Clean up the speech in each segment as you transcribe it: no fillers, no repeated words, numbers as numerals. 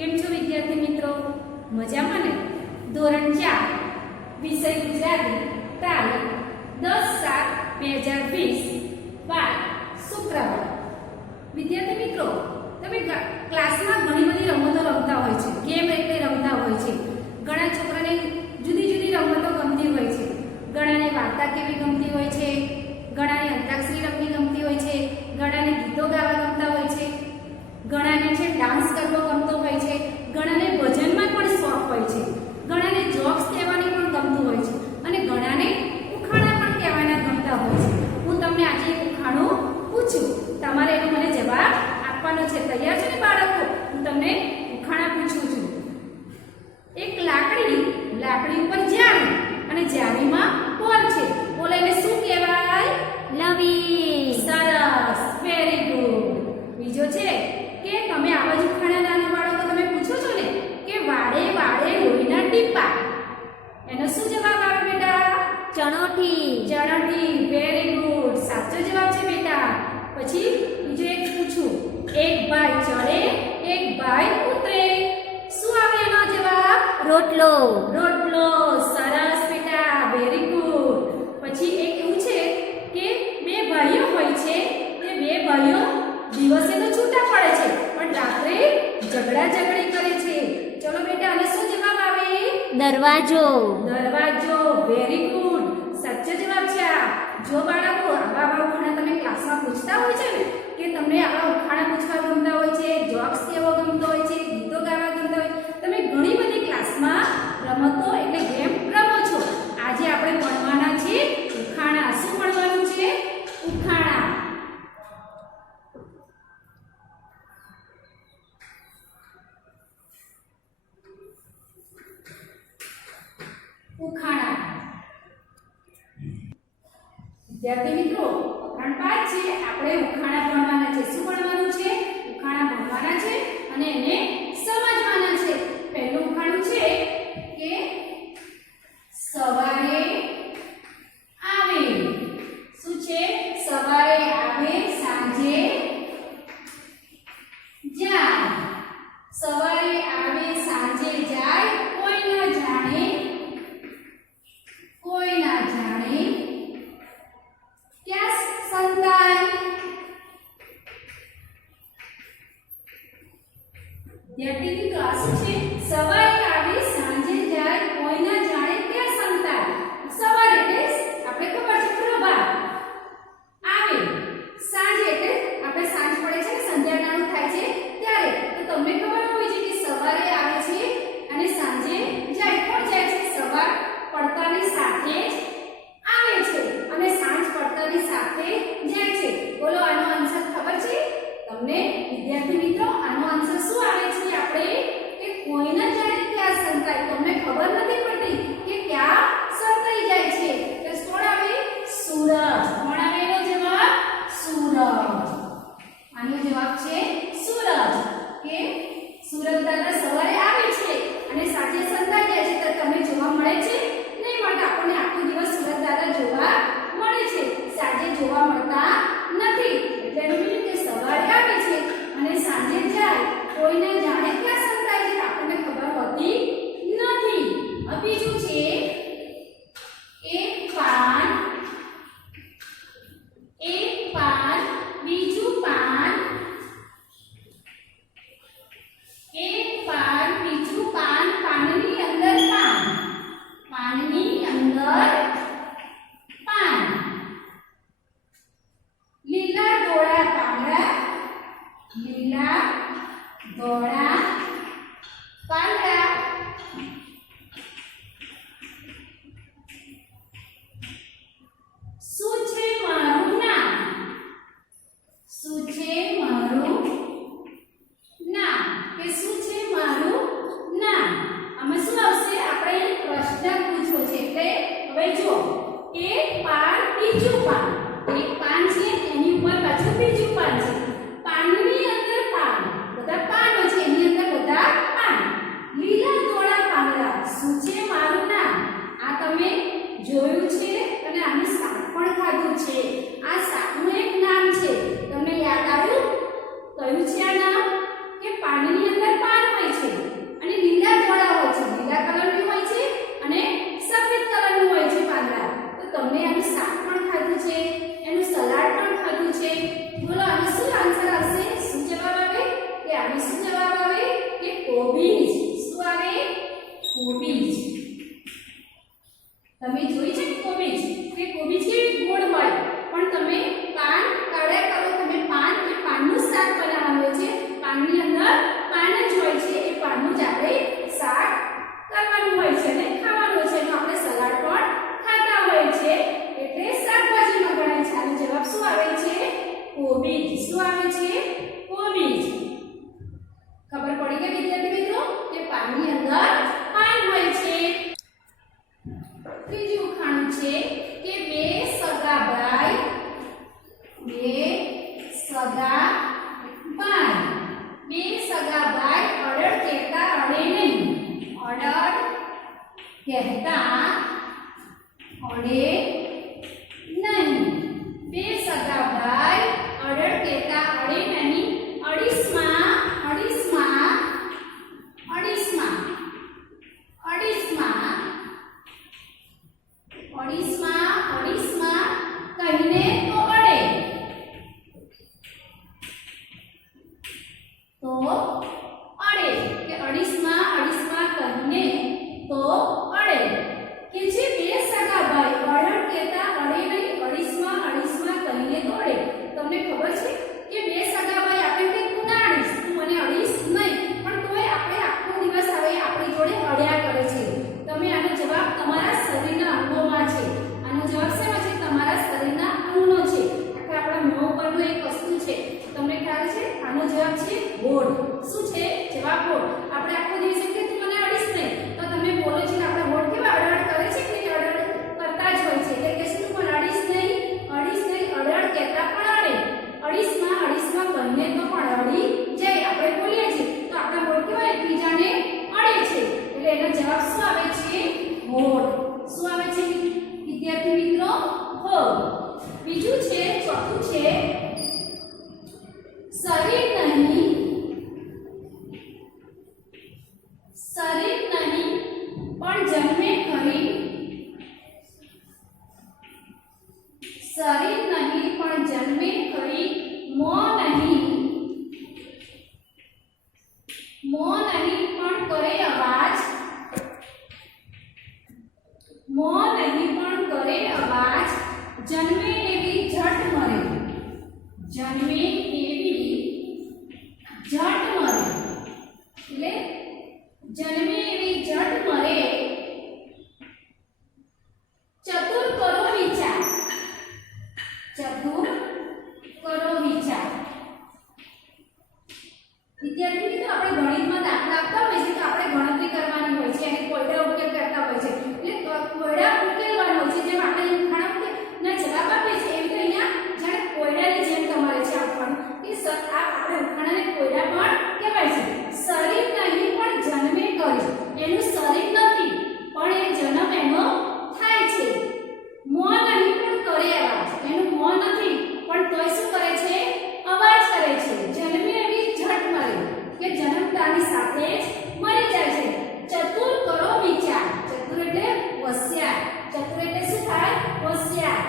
કેમ છો વિદ્યાર્થી મિત્રો? મજામાં ને? ધોરણ 4 વિષય ગુજરાતી તારીખ 10/7/2020 વાર શુક્રવાર. વિદ્યાર્થી મિત્રો, તમે ક્લાસમાં ઘણી બધી રમતો રમતા હોય છે, ગેમ એટલે રમતા હોય છે. ઘણા છોકરાને જુદી જુદી રમતો ગમતી હોય છે. ઘણાને વાર્તા કેવી ગમતી હોય છે, ઘણાને અંતાક્ષરી રમવી ગમતી હોય છે, ઘણાને ગીતો ગાવા ગમતા હોય છે, ઘણાને છે ડાન્સ કરવો ગમતો હોય છે, ઘણાને ભજનમાં પણ શોખ હોય છે, ઘણાને જોક્સ કહેવાની પણ ગમતું હોય છે અને ઘણાને ઉખાણા પણ કહેવાના ગમતા હોય છે. હું તમને આજે એક ઉખાણું પૂછું, તમારે એનો મને જવાબ આપવાનો છે. તૈયાર છે ને બાળકો? હું તમને ઉખાણા પૂછું છું. એક લાકડી ઉપર જાળી અને જાળીમાં બોલ છે. બોલ એને શું કહેવાય? લવી. સરસ, વેરી ગુડ. બીજો છે કે તમે આવા જ ઉખાણા નાના બાળકો તમે પૂછો છો ને કે વાડે વાડે લોહીના ટીપા, એનો શું જવાબ આવે બેટા? ચણોઠી. ચણોઠી, વેરી ગુડ, સાચો જવાબ છે બેટા. પછી બીજો એક પૂછું, એક ભાઈ ચડે એક ભાઈ ઉતરે, શું આવે એનો જવાબ? રોટલો. રોટલો, સરસ બેટા, વેરી ગુડ. પછી એક એવું છે કે બે ભાઈઓ હોય છે, તે બે ભાઈઓ દિવસે તો છૂટા પડે છે પણ રાત્રે ઝઘડી કરે છે. ચલો બેટા, આને શું જવાબ આવે? દરવાજો. દરવાજો, વેરી ગુડ, સાચો જવાબ છે આ. જો બાળકો આવા ઉખાણા તમે ક્લાસમાં પૂછતા હોય છે ને કે તમને આવા ઉખાણા પૂછવા ગમતા હોય છે, જોક્સ કહેવા ગમતો હોય છે, ગીતો ગાવા ગમતા હોય, તમે ઘણી બધી ક્લાસમાં રમતો એટલે ગેમ રમો છો. આજે આપણે ભણવાના છે ઉખાણા. શું ભણવાનું છે? ઉખાણા. ઉખાણા. વિદ્યાર્થી મિત્રો, ઉખાણ 5 છે. આપણે ઉખાણા ભણવાના છે. શું ભણવાનું છે? ઉખાણા ભણવાના છે અને એને સમજવાના છે. પહેલું ઉખાણું છે કે સવારે આવે. શું છે? સવારે આવે સાંજે જાય. સવારે આવે સાંજે જાય, કોઈ ના જાણે ક્યાં સંતાય. વિદ્યાર્થી મિત્રો, આ શું છે? સવારે આવે સાંજે જાય, કોઈ ના જાણે ક્યાં સંતાય. સવાર એટલે આપણે ખબર છે પ્રભાત, આવે સાંજે એટલે આપણે સાંજ પડે છે, સંધ્યાકાળ થાય છે ત્યારે. તો તમને ખબર હોય છે કે સવારે આવે છે અને સાંજે જાય. કોણ જાય છે? સવાર પડતાની સાથે જ આવે છે અને સાંજ પડતાની સાથે જાય છે. બોલો, આનો આન્સર ખબર છે તમને? વિદ્યાર્થી મિત્રો, આનો આન્સર શું આવે છે? આપણે કે કોઈ ન જાણે ક્યાં સંતાય. તમને ખબર નથી પડતી કે ક્યાં સંતાઈ જાય છે. તો કોણ આવે? સૂરજ. કોણ આવે? એનો જવાબ સૂરજ. આનો જવાબ છે સૂરજ. કે સૂરજ દાદા સવારે આવે છે અને સાંજે સંતાઈ જાય છે. તો તમને જોવા મળે છે? નહીં મળતા. આપણને આખો દિવસ સૂરજ દાદા જોવા મળે છે, સાંજે જોવા મળતા નથી. એટલે એનું મીનિંગ કે સવારે આવે છે અને સાંજે જાય, કોઈને જાણે ક્યાં સંતાય છે આપણને ખબર હોતી નથી. બીજું છે એક પાન બીજું પાન, એક પાન બીજું પાન, પાનની અંદર પાન, પાનની અંદર પાન. લીલા ધોળા પાંદડા, લીલા ધોળા પાંદડા. શું છે મારું નામ? શું છે મારું નામ? કે શું છે મારું નામ? આમાં શું આવશે? આપણે પ્રશ્ન પૂછવો છે. એટલે હવે જો એક પાન બીજું પાન, એક પાન છે એની ઉપર પાછું બીજું પાન છે, પાનની અંદર પાન, બધા પાનો છે એની અંદર બધા પાન, લીલા ધોળા પાંદડા. શું છે મારું નામ? આ તમે જોયું છે અને આનું શાક પણ ખાધું છે. આ શાકનું એક નામ છે. તમને યાદ આવ્યું? કયું છે આ નામ? કે પાનની અંદર પાન હોય છે આવી શું જવાબ આવે કે કોબીજ. શું આવે? કોબીજ. તમે જોઈ છે કોબીજ કે કોબીજ કેવી ગોળ હોય પણ તમે પાન કાઢ્યા કરો તમે પાન કે પાનનું શાક બનાવવાનું છે પાનની અંદર પાન જ હોય છે એ પાનનું જ આપણે શાક કરવાનું હોય છે અને ખાવાનું છે તો આપણે સલાડ પણ ખાતા હોય છે એટલે શાકભાજીમાં ગણાય છે. આનો જવાબ શું આવે છે? કોબીજ. શું આવે છે? કોબીજ. ખબર પડી ગઈ વિદ્યાર્થી મિત્રો કે પાનની અંદર પાન હોય છે. ત્રીજું ઉખાણું છે કે બે સગા ભાઈ બે સગા અડડ કહેતા અડે નહીં. અડડ કહેતા અડે નહીં. બે સગા ભાઈ અડડ કહેતા અડે નહીં. અડીસમાં કહીને તો અડે. તો અડે કે અડીસમાં કહીને તો અડે કે જે બે સગા ભાઈ અડડ કહેતા અડે નહીં. અડીસમાં કહીને તો અડે. તમને ખબર છે કે બે સગા ભાઈ આપણે કંઈક ના અડીશ તું મને અડીશ નહીં પણ તોય આપણે આખો દિવસ હવે આપણી જોડે અડ્યા કરે છે. તમે આનો જવાબ તમારા શરીરના અંગોમાં છે. આનો જવાબ શેમાં છે? તમારા શરીરના અંગનો છે. આખા આપણા મોં પરનો એક વસ્તુ છે. તમને ખ્યાલ છે? આનો જવાબ છે હોઠ. શું છે? જવાબ હોઠ. આપણે આખો દિવસ કે તું મને અડીશ નહીં તો તમે બોલો છો કે આપણા હોઠ કેવા અડડ કરે છે કે અડડ કરતા જ હોય છે એટલે કે શું પણ અડીશ નહીં અડડ કહેતા પણ અડે. અડીસમાં કહીને તો પણ અડી જાય. આપણે બોલીએ છીએ તો આપણા હોઠ કેવા એકબીજાને અડે છે એટલે એનો જવાબ શું આવે છે? હોઠ. શું આવે છે વિદ્યાર્થી મિત્રો? હોઠ. બીજું છે ચોથું છે શરીર નહીં પણ જન્મે ખરી. શરીર નહીં પણ જન્મે ખરી. મોં નહીં પણ કરે અવાજ. જન્મે એવી ઝટ મરે. એટલે જન્મે એવી ઝટ મરે. ચતુર કરો વિચાર. વિદ્યાર્થી મિત્રો આપણે ગણિતમાં દાખલા આપતા હોય છે તો આપણે ગણતરી કરવાની હોય છે અને કોયડા ઉકેલ કરતા હોય છે એટલે કોયડા ઉકેલવાનો છે જેમ આપણે ઉખાણા જવાબ આપે છે એવી તો અહીંયા જાણે કોયડાની જેમ તમારે છે આપવાનું કે આપણે ઉખાણાને કોયડા પણ કહેવાય છે. શરીર નહીં પણ જન્મે કરે. એનું શરીર નથી પણ એ જન્મ એનો થાય છે. મોં નહીં પણ કરે અવાજ. એનું મોં નથી પણ તોય શું કરે છે? અવાજ કરે છે. જન્મે એવી ઝટ મરે કે જન્મતાની સાથે જ મરી જાય છે. ચતુર કરો વિચાર. ચતુર એટલે હોશિયાર. ચતુર એટલે શું થાય? હોશિયાર.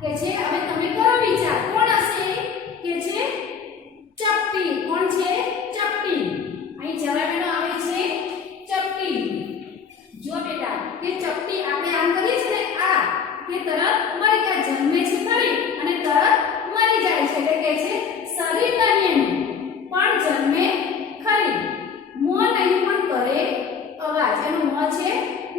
કે છે હવે તમે કરો વિચાર. કોણ હશે? કે છે ચપટી. કોણ છે? ચપટી. અહીં જવાબ એનો આવે છે ચપટી. જો બેટા કે ચપટી આપણે આમ કરીએ છીએ ને આ કે તરત મરી ગયા. જન્મે છે ખરી અને તરત મરી જાય છે એટલે કે છે શરીર નહીં પણ જન્મે ખરી. મોં નહીં પણ કરે અવાજ. એનું મોં છે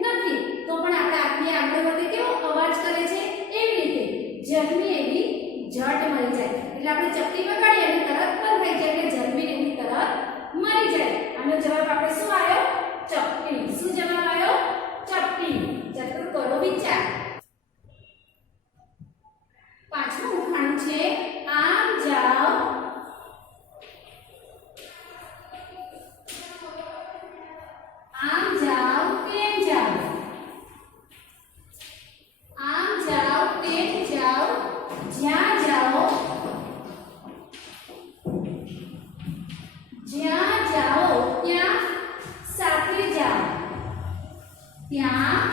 નથી તો પણ આપણે આખી આગળ વધે કેવો અવાજ કરે છે એવી રીતે જન્મી એવી ઝટ મરી જાય એટલે આપણે ચપટી વગાડીએ અને તરત બંધ થઈ જાય એટલે જન્મી એવી તરત મરી જાય. આનો જવાબ આપણે શું આવ્યો? ચપટી. શું જવાબ આવ્યો? ચપટી. ચતુર કરો વિચાર. પાંચમું ઉખાણું છે આમ જાઓ તેમ જાઓ. આમ જાઓ તેમ જાઓ. જ્યાં જાઓ ત્યાં સાથે જાઓ. ત્યાં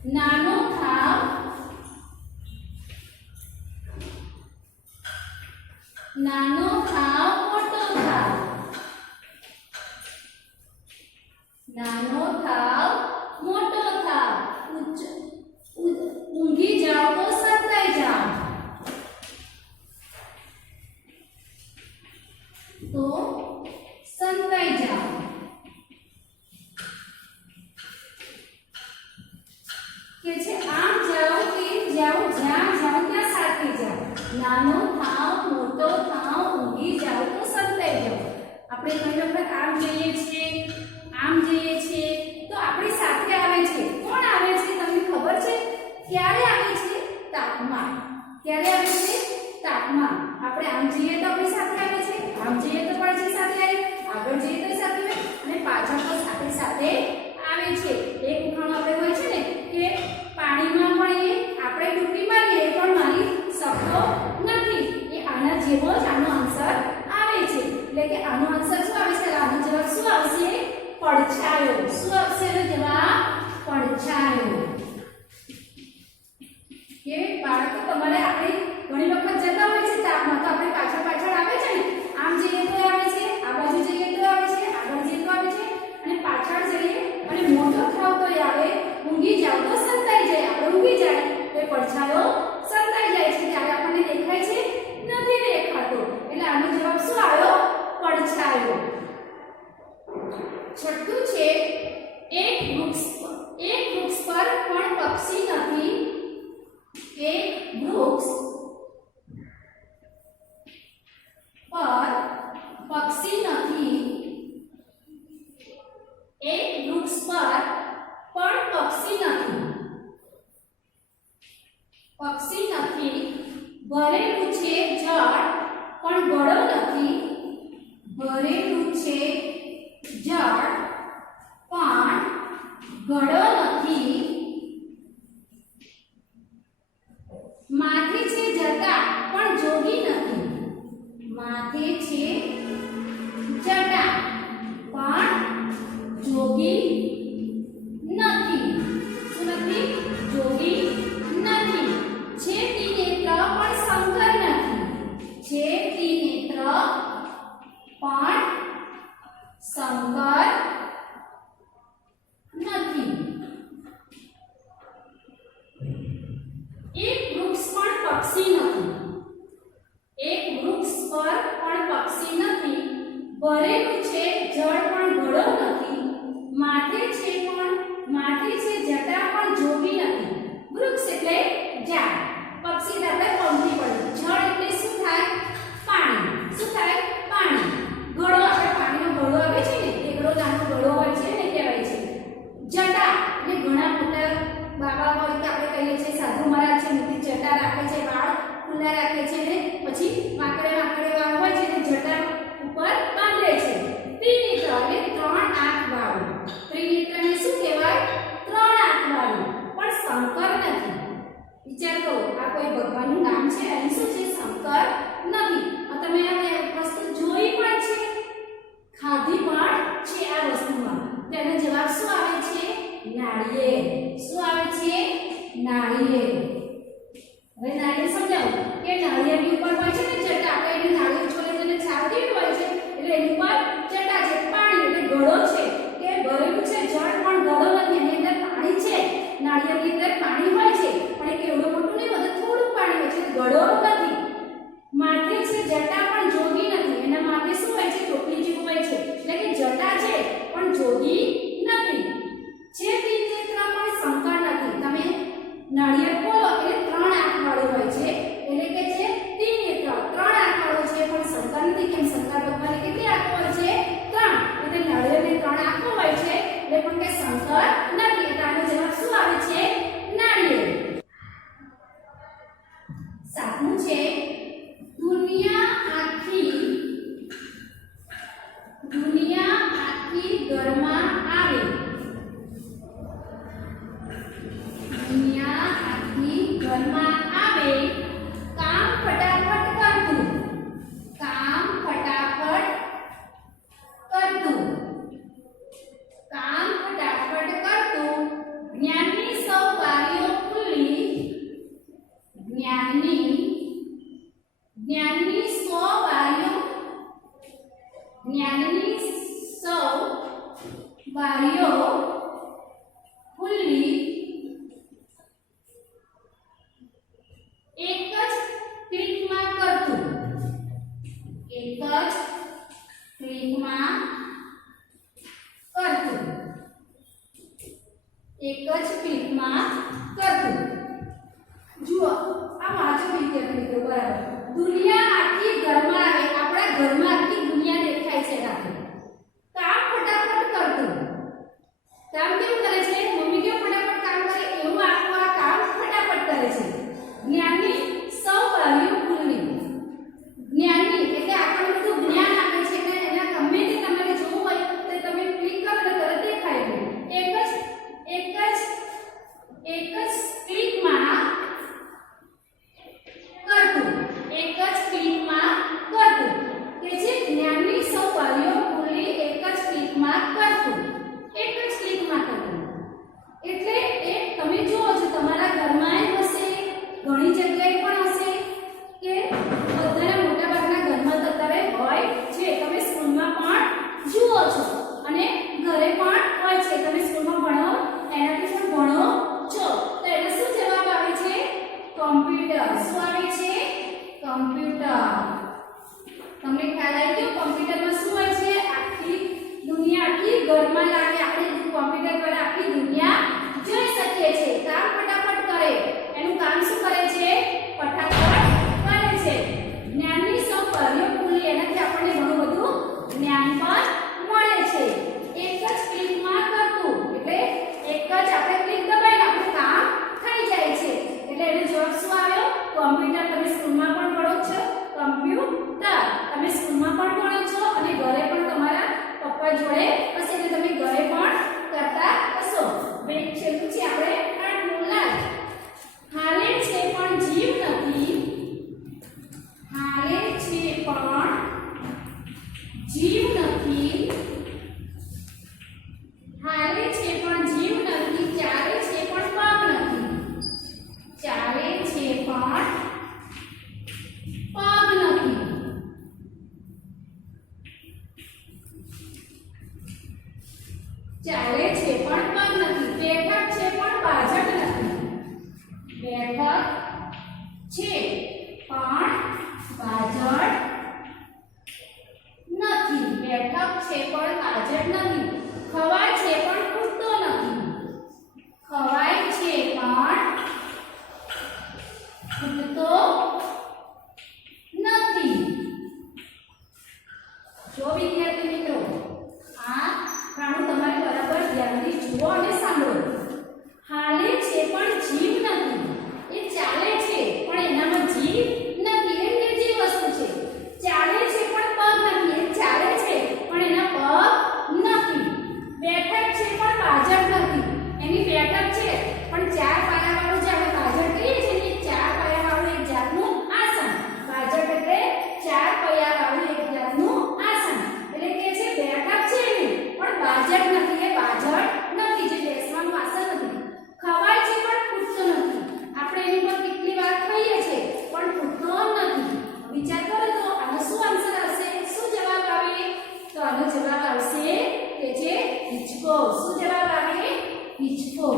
નાનો થાવ નાનો થાવ મોટો થાવ નાનો થાવ મોટો થાવ ઊંઘી જાઓ તો સંતાઈ જાઓ તો સંતાઈ જાઓ કે છે આમ જાઓ તેમ જાઓ જ્યાં જાઓ ત્યાં સાથે જાઓ નાનો થાવ મોટો થાવ ઊંઘી જાઓ તો સંતાઈ જાઓ આપણે ઘણી વખત આમ જઈએ છીએ આમ જઈએ છીએ તો આપણી સાથે આવે છે કોણ આવે છે તમને ખબર છે ક્યારે આવે છે તાપમાન ક્યારે આવે છે તાપમાન આપણે આમ જઈએ તો આપણી સાથે આવે છે આમ જઈએ તો પણ છે સાથે આવે આગળ જઈએ તો સાથે આવે અને પાછળ તો સાથે સાથે આવે છે એક ઉખાણું આપણે હોય છે ને કે પાણીમાં પણ એ આપણે ડૂબકી મારીએ પણ મારી શકતો નથી એ આના જેવો જ આનો આન્સર આવે છે એટલે કે આનો આન્સર શું આવે છે આનો જવાબ શું આવશે પડછાયો શું આવશે એનો જવાબ પડછાયો કે બાળકો તમારે આપણે ઘણી વખત જતા હોય છે તાપમાં તો આપણે પાછળ પાછળ આવે છે ને આમ જઈએ તો આવે છે આ બાજુ જઈએ તો આવે છે આગળ જઈએ તો આવે છે અને પાછળ જઈએ અને મોટો થાવ તો આવે ઊંઘી જાવ તો સંતાઈ જાય આપણે ઊંઘી જાય તો પડછાયો સંતાઈ જાય છે ત્યારે આપણને દેખાય છે નથી દેખાતો એટલે આનો જવાબ શું આવ્યો પડછાયો છઠ્ઠું છે એક વૃક્ષ પર પણ પક્ષી નથી એક વૃક્ષ પર પક્ષી નથી એક વૃક્ષ પર પણ પક્ષી નથી ભરેલું છે જળ પણ ગળો નથી ભરેલું છે જળ પણ ગળો નથી માથે છે જટા પણ જોગી નથી માથે છે જટા પણ જોગી નથી શું નથી જોગી નથી છે ત્રિનેત્ર પણ શંકર નથી છે ત્રિનેત્ર પણ શંકર નથી એક વૃક્ષ પણ પક્ષી નથી એક વૃક્ષ પર પણ પક્ષી નથી ભરેલું છે જળ પણ ગળો નથી માથે છે જટા પણ જોગી નથી વૃક્ષ એટલે ઝાડ પક્ષી એટલે પંખી પડે જળ એટલે શું થાય પાણી શું થાય પાણી ગળો આપણે પાણીનો ગળો આવે છે ને એકડો નાનો ગળો હોય છે ને કહેવાય છે જટા એટલે ઘણા મોટા બાબા હોય તો આપણે કહીએ છીએ સાધુ મહારાજ છે મોટી જટા રાખે છે વાળ ખુલ્લા રાખે છે ને પછી વાંકડે વાળ હોય છે ને જટા ઉપર બાંધે છે ત્રિનેત્ર એટલે ત્રણ આંખ વાળું ત્રિનેત્રને શું કહેવાય ત્રણ આંખ વાળું પણ શંકર નથી વિચાર કરો આ કોઈ ભગવાનનું નામ છે અને શું છે શંકર નથી તમે આ વસ્તુ જોઈ પણ છે ખાધી પણ છે આ વસ્તુમાં તેનો જવાબ શું આવે છે નાળિયેર શું આવે છે નાળિયેર હવે નાળિયેર સમજાવો કે નાળિયેરની ઉપર હોય છે ને જટા આપણે એની નાળિયેર છોલે જેને છાલ કેવી હોય છે એટલે એની ઉપર જટા છે પાણી એટલે ગળો છે કે ભરેલું છે જળ પણ ગળો નથી એની અંદર પાણી છે નાળિયેરની અંદર પાણી હોય છે પણ એક એવડું મોટું નહીં બધું થોડું પાણી હોય છે ગળો નથી માથે છે જટા પણ જોગી નથી એના માથે શું હોય છે ટોપલી જેવું હોય છે એટલે કે જટા છે પણ જોગી નથી છે ત્રિનેત્ર પણ શંકર નથી તમે નાળિયેર ખોલો એટલે ત્રણ આંખ વાળું હોય છે એટલે કે છે ત્રિનેત્ર ત્રણ આંખ વાળું છે પણ શંકર નથી કેમ શંકર ભગવાનને કેટલી આંખ હોય છે ત્રણ એટલે નાળિયેરને ત્રણ એક જ ક્લિકમાં કરતું. જુઓ આ વાંચો વિદ્યાર્થી મિત્રો બરાબર. દુનિયા આખી ઘરમાં આવે, આપણા ઘરમાં આખી દુનિયા દેખાય છે રાતે. કામ ફટાફટ કરતું. કામ કેવું કરે છે? મમ્મી કેવું ફટાફટ કામ કરે એવું આખું આ કામ ફટાફટ કરે છે. જ્ઞાનની સૌ બારીઓ ખુલ્લી. જ્ઞાનની એટલે આપણને બધું જ્ઞાન આપે છે એટલે એના ગમે તે તમારે જોવું હોય તો તમે ક્લિક કરો એટલે તરત દેખાય છે. એક જ ક્લિકમાં કરતું. એક જ ક્લિકમાં કરતું કે જે જ્ઞાનની સૌ બારીઓ ખુલ્લી એક જ ક્લિકમાં કરતું. એક જ ક્લિકમાં કરતું એટલે એ તમે જુઓ છો તમારા ઘરમાં જ હશે, ઘણી જગ્યાએ પણ હશે કે બધાના મોટા ભાગના ઘરમાં તો અત્યારે હોય છે. તમે સ્કૂલમાં પણ જુઓ છો અને ઘરે પણ હોય છે. તમે સ્કૂલમાં ભણો એનાથી પણ ભણો છો તો એનો શું જવાબ આવે છે? કમ્પ્યુટર. શું આવે છે? કમ્પ્યુટર. તમને ખ્યાલ આવી ગયો કમ્પ્યુટરમાં શું હોય છે? આખી દુનિયા આખી ઘરમાં લાગે. આપણે કમ્પ્યુટર દ્વારા આખી દુનિયા જોઈ શકીએ છીએ. કામ ફટાફટ કરે. એનું કામ શું કરે છે? ફટાફટ કરે છે. જ્ઞાનની સૌ બારીઓ ખુલ્લી. એનાથી આપણને ઘણું બધું જ્ઞાન પણ મળે છે. એક જ ક્લિકમાં કરતું એટલે એક જ આપણે ક્લિક દબાવીને આપણું કામ થઈ જાય છે. એટલે એનો જવાબ શું આવ્યો? કમ્પ્યુટર. તમે સ્કૂલમાં પણ ભણો છો કમ્પ્યુટર. તમે સ્કૂલમાં પણ ભણો છો અને ઘરે પણ તમારા પપ્પા જોડે હશે એટલે તમે ઘરે પણ કરતા હશો. બે છેલ્લું છે આપણે આઠમું લાલ. હાલે છે પણ જીવ નથી. હાલે છે પણ જીવ નથી. હાલે છે પણ જીવ નથી. ચાલે છે પણ પગ નથી. ચાલે છે પણ પગ નથી. ચાલે છે પણ પગ નથી. બેઠક છે પણ બાજટ નથી. બેઠક છે પણ બાજટ નથી. બેઠક છે પણ બાજટ નથી. ખવાય છે પણ ખૂટતો નથી. ખવાય છે પણ ખૂટતો નથી. જો વિદ્યાર્થી મિત્રો આ ખાણું તમારે બરાબર ધ્યાનથી જુઓ અને સાંભળો. હાલે છે પણ જીવ નથી. એ ચાલે છે પણ એનામાં જીવ નથી. એ નિર્જીવ વસ્તુ છે. ચાલે છે પણ પગ નથી. એ ચાલે છે પણ એના પગ નથી. બેઠક છે પણ બાજટ નથી. એની બેઠક છે પણ ચાર પાયાવાળું જે આપણે બાજટ કહીએ છીએ ને એ ચાર પાયાવાળું એક જાતનું આસન. બાજટ એટલે ચાર પાયાવાળું એક જાતનું આસન. એટલે કે છે બેઠક છે એની પણ બાજટ નથી. એ બાજટ નથી જે બેસવાનું આસન નથી. ખવાય છે પણ ખૂટતો નથી. આપણે એની પર કેટલી વાર ખાઈએ છીએ પણ ખૂટતો નથી. વિચાર કરો તો આનો શું આન્સર આવશે? શું જવાબ આવે? તો આનો જવાબ આવશે કે છે હિંચકો. શું જવાબ આવે? હિંચકો.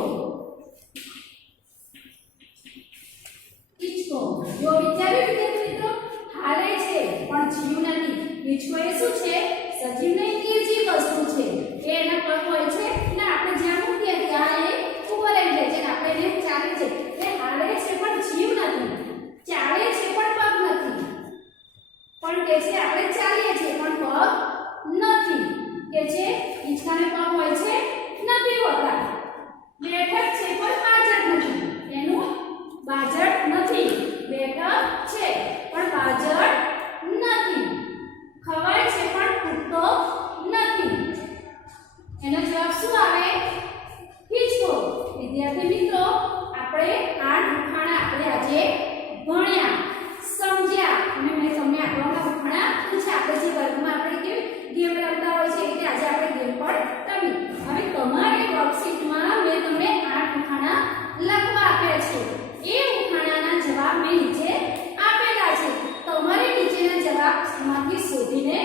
હિંચકો. જો વિચાર્યું વિદ્યાર્થી મિત્રો હાલે છે પણ જીવ નથી. હિંચકો એ શું છે? સજીવ નહીં નિર્જીવ વસ્તુ છે. એ એના પગ હોય છે ને આપણે જ્યાં મૂકીએ ત્યાં એ ઊભો રહી જાય છે ને આપણે એને ચાલે છે. એ હાલે છે પણ જીવ નથી. ચાલે છે પણ પગ નથી. પણ કે છે આપણે ચાલીએ છીએ પણ પગ નથી. કે છે હિંચકાને પગ હોય છે નથી હોતા. બેઠક છે પણ બાજટ નથી. એનું બાજટ નથી. બેઠક છે પણ બાજટ નથી. ખવાય છે પણ ખૂટતો નથી. એનો જવાબ શું આવે? હિંચકો. વિદ્યાર્થી મિત્રો આપણે 8 ઉખાણા આપણે આજે ભણ્યા, સમજ્યા અને મેં તમને આગળના ઉખાણા પૂછ્યા. આપણે જે વર્ગમાં આપણે કેવી ગેમ રમતા હોય છે એટલે આજે આપણે ગેમ પણ રમી. હવે તમારી વર્કશીટમાં મેં તમને 8 ઉખાણા લખવા આપ્યા છે. એ ઉખાણાના જવાબ મેં નીચે આપેલા છે. તમારે નીચેના જવાબમાંથી શોધીને